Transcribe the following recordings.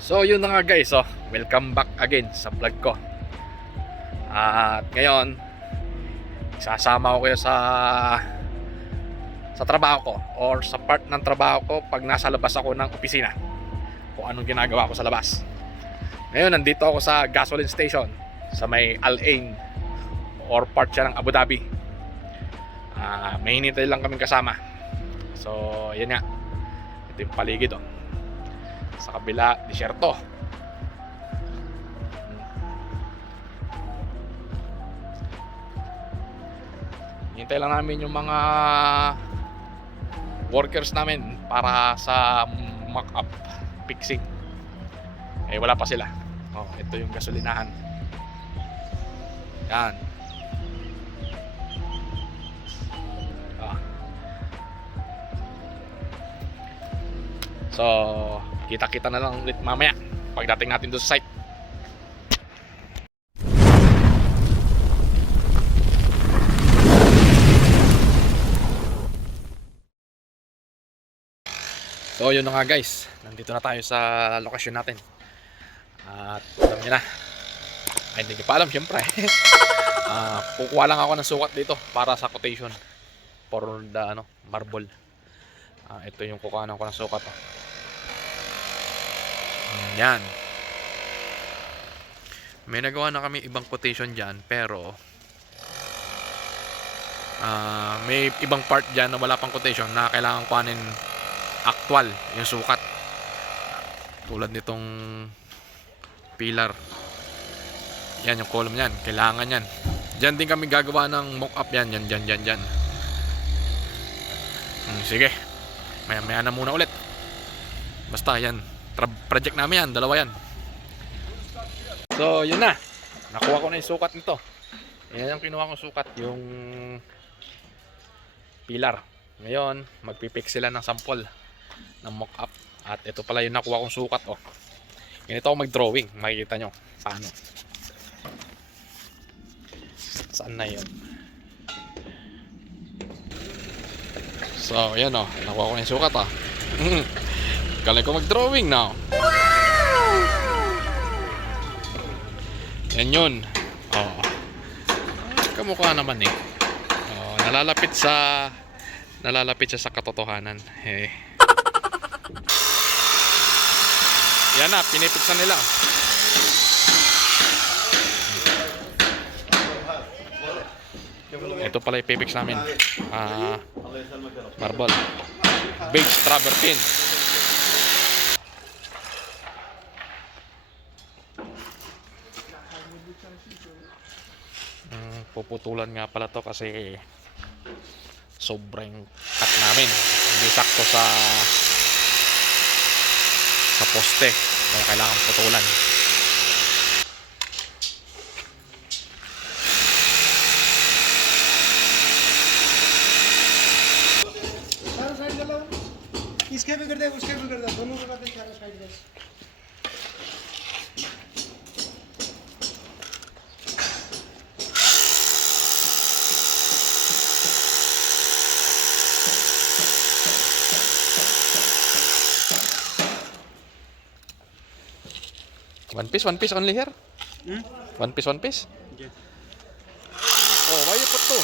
So yun na nga guys, oh, welcome back again sa vlog ko. At ngayon, sasama ko kayo sa sa trabaho ko or sa part ng trabaho ko pag nasa labas ako ng opisina. Kung anong ginagawa ko sa labas. Ngayon, nandito ako sa gasoline station sa may Al Ain or part siya ng Abu Dhabi. Ah, may hinintay lang kaming kasama. So, yan nga. Ito yung paligid oh. Sa kabila, disyerto. Hintay lang namin yung mga workers namin para sa mock-up fixing. Eh wala pa sila. Oh, ito yung gasolinahan. Yan. Ah. So, kita-kita na lang ulit mamaya pagdating natin doon sa site. So, yun na nga guys. Nandito na tayo sa lokasyon natin. At alam niyo na. Ay, hindi ko pa alam syempre. Ah, kukuha lang ako ng sukat dito para sa quotation for the ano, marble. Ah, ito yung kukuhanan ko ng sukat. Oh. Yan. May nagawa na kami ibang quotation dyan, pero ah, may ibang part dyan na wala pang quotation na kailangan kuhanin actual yung sukat. Tulad nitong pillar. Yan yung column yan. Kailangan yan. Diyan din kami gagawa ng mock-up yan. Yan, yan, yan, yan. Hmm, sige. Maya, maya na muna ulit. Basta yan. Project namin yan. Dalawa yan. So, yun na. Nakuha ko na yung sukat nito. Yan yung kinuha kong sukat. Yung pilar. Ngayon, magpipix sila ng sample ng mock-up. At ito pala yung nakuha kong sukat. Oh. Ganito ako mag-drawing. Makikita nyo. Paano. Saan na yun? So, yan oh. Nakuha ko na yung sukat ah. Galing ko mag-drawing now. Yan yun. Oh. Kamukha naman eh. Oh, nalalapit sa nalalapit siya sa katotohanan. Eh. Yan na, pinipiksan nila. Ito pala yung pipix namin. Ah, marble. Beige travertine. Mm, puputulan nga pala to kasi sobrang cut namin. Hindi sakto sa sa poste. Kaya kailangan putulan. सारा साइड कर लो इसके भी कर दे उसके भी कर दे दोनों को कर दे सारा साइड बस One piece, one piece only here. Hmm? One piece, one piece. Yeah. Oh, why you put two?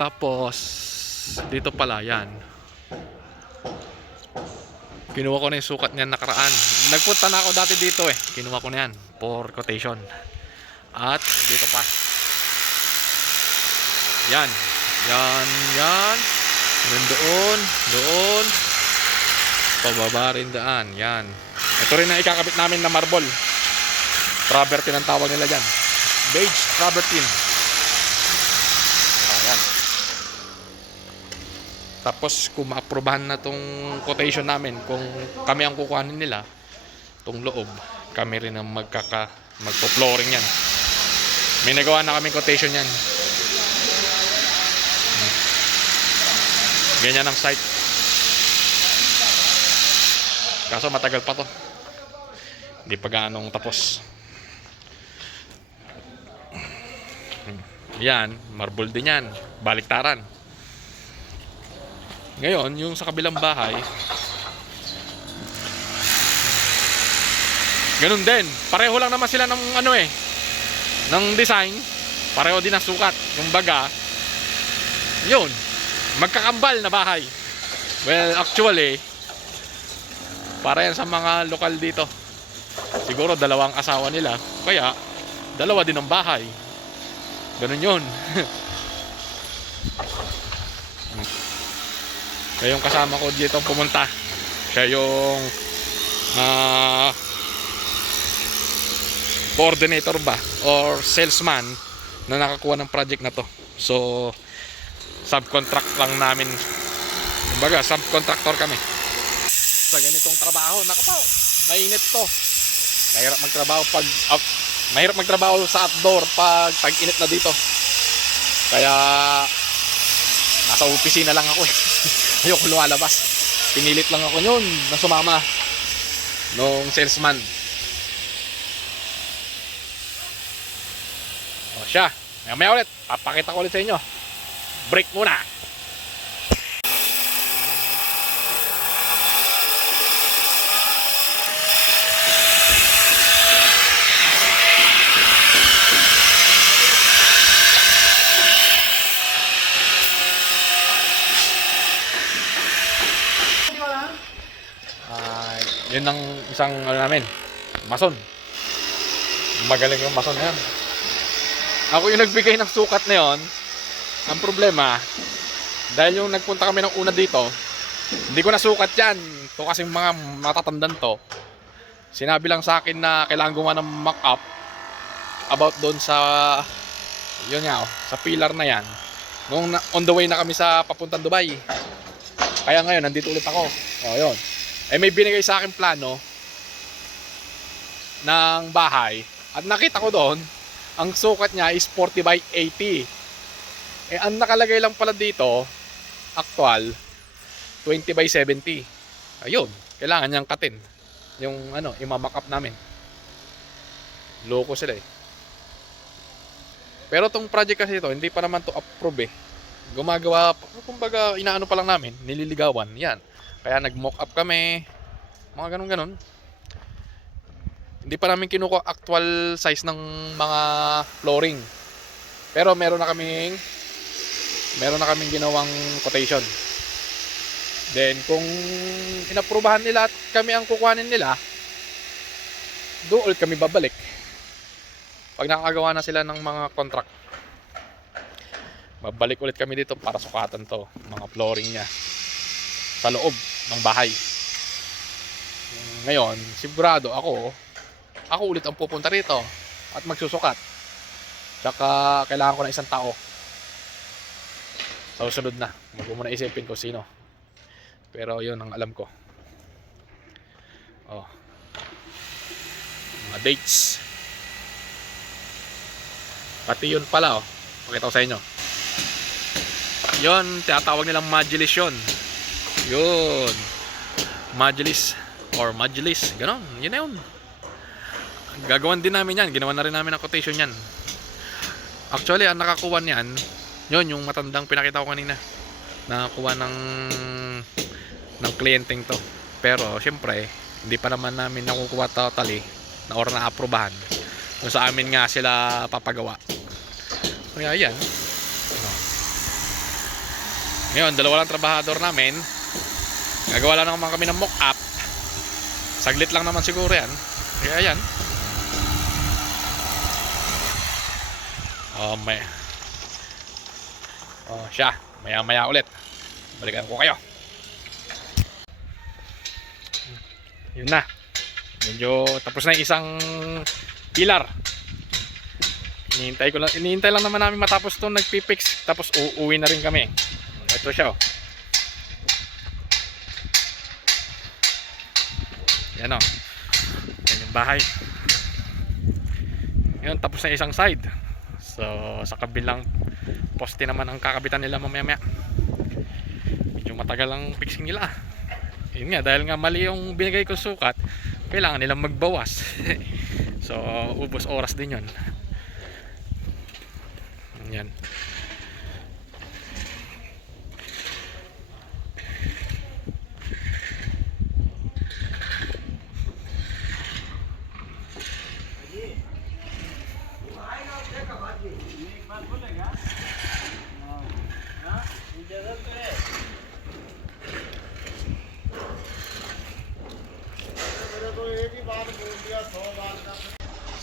Tapos, dito pala yan. Kinuha ko na yung sukat niyan nakaraan. Nagpunta na ako dati dito eh. Kinuha ko na yan for quotation. At dito pa. Yan. Yan, yan. Yan doon, doon. Pababa rin daan. Yan. Ito rin ang ikakabit namin na marble. Travertine ang tawag nila dyan. Beige travertine. Ayan. Tapos kung maaprubahan na tong quotation namin, kung kami ang kukuhanin nila, tong loob, kami rin ang magkaka magpo-flooring yan. May nagawa na kami quotation yan. Ganyan ang site. Kaso matagal pa to. Hindi pa gaanong tapos. Yan, marble din yan. Baliktaran. Ngayon, yung sa kabilang bahay, ganun din. Pareho lang naman sila ng ano eh, ng design. Pareho din ang sukat. Kumbaga, yun, magkakambal na bahay. Well, actually, para yan sa mga lokal dito. Siguro dalawang asawa nila. Kaya, dalawa din ang bahay. Ganun yun. Kaya yung kasama ko dito pumunta. Siya yung ah, coordinator ba or salesman na nakakuha ng project na to. So, subcontract lang namin. Kumbaga, subcontractor kami. Sa ganitong trabaho, nakapaw, mainit to. Mahirap magtrabaho pag out, mahirap magtrabaho sa outdoor pag tag-init na dito. Kaya nasa opisina lang ako eh. Ayoko lumalabas. Pinilit lang ako yun na sumama nung salesman. Siya, maya maya ulit. Papakita ko ulit sa inyo. Break muna. Ah, yun ang isang ano namin, mason. Magaling yung mason na yan. Ako yung nagbigay ng sukat na yon. Ang problema, dahil yung nagpunta kami ng una dito, hindi ko nasukat yan. To kasi mga matatandaan to. Sinabi lang sa akin na kailangan gumawa ng mock-up about doon sa yun nga, oh, sa pillar na yan. Nung na- on the way na kami sa papuntang Dubai. Kaya ngayon, nandito ulit ako. O, yun. Eh, may binigay sa akin plano ng bahay. At nakita ko doon, ang sukat niya is 40 by 80. Eh, ang nakalagay lang pala dito, actual, 20 by 70. Ayun, kailangan niyang katin. Yung ano, imamak up namin. Loko sila eh. Pero tong project kasi ito, hindi pa naman to approve eh. Gumagawa, kumbaga inaano pa lang namin, nililigawan. Yan. Kaya nag-mock up kami. Mga ganun ganon Hindi pa namin kinukuha actual size ng mga flooring. Pero meron na kaming meron na kaming ginawang quotation. Then kung inaprubahan nila at kami ang kukuhanin nila, doon kami babalik. Pag nakagawa na sila ng mga contract. Babalik ulit kami dito para sukatan to, mga flooring niya sa loob ng bahay. Ngayon, sigurado ako, ako ulit ang pupunta rito at magsusukat. Tsaka kailangan ko ng isang tao. Sa susunod na. Huwag ko muna isipin ko sino. Pero yun ang alam ko. Oh. Mga dates. Pati yun pala oh. Pakita ko sa inyo. Yun, tinatawag nilang madulis yun. Yun. Madulis or madulis. Ganon. Yun na yun. Gagawan din namin yan. Ginawa na rin namin ang quotation yan. Actually, ang nakakuha niyan, yun, yung matandang pinakita ko kanina. Nakakuha ng ng kliyenteng to. Pero, syempre, hindi pa naman namin nakukuha totally na or na-aprobahan. Kung sa amin nga sila papagawa. Kaya yan. Ngayon, dalawa lang trabahador namin. Gagawa lang naman kami ng mock-up. Saglit lang naman siguro yan. Kaya yan. Oh, may... Oh, siya. Maya-maya ulit. Balikan ko kayo. Yun na. Medyo tapos na yung isang pilar. Hinihintay ko lang, hinihintay lang naman namin matapos 'tong nagpipix tapos uuwi na rin kami. Ito siya. Oh. Yan oh. Yan yung bahay. Ngayon tapos na isang side. So sa kabilang poste naman ang kakabitan nila mamaya maya. Medyo matagal ang fixing nila. Yun nga, dahil nga mali yung binigay ko sukat, kailangan nilang magbawas. so, ubos oras din yun. Yan.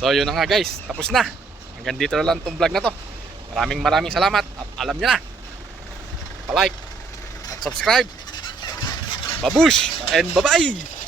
So yun na nga guys, tapos na. Hanggang dito na lang tong vlog na to. Maraming maraming salamat at alam nyo na. Pa-like at subscribe. Babush and bye-bye!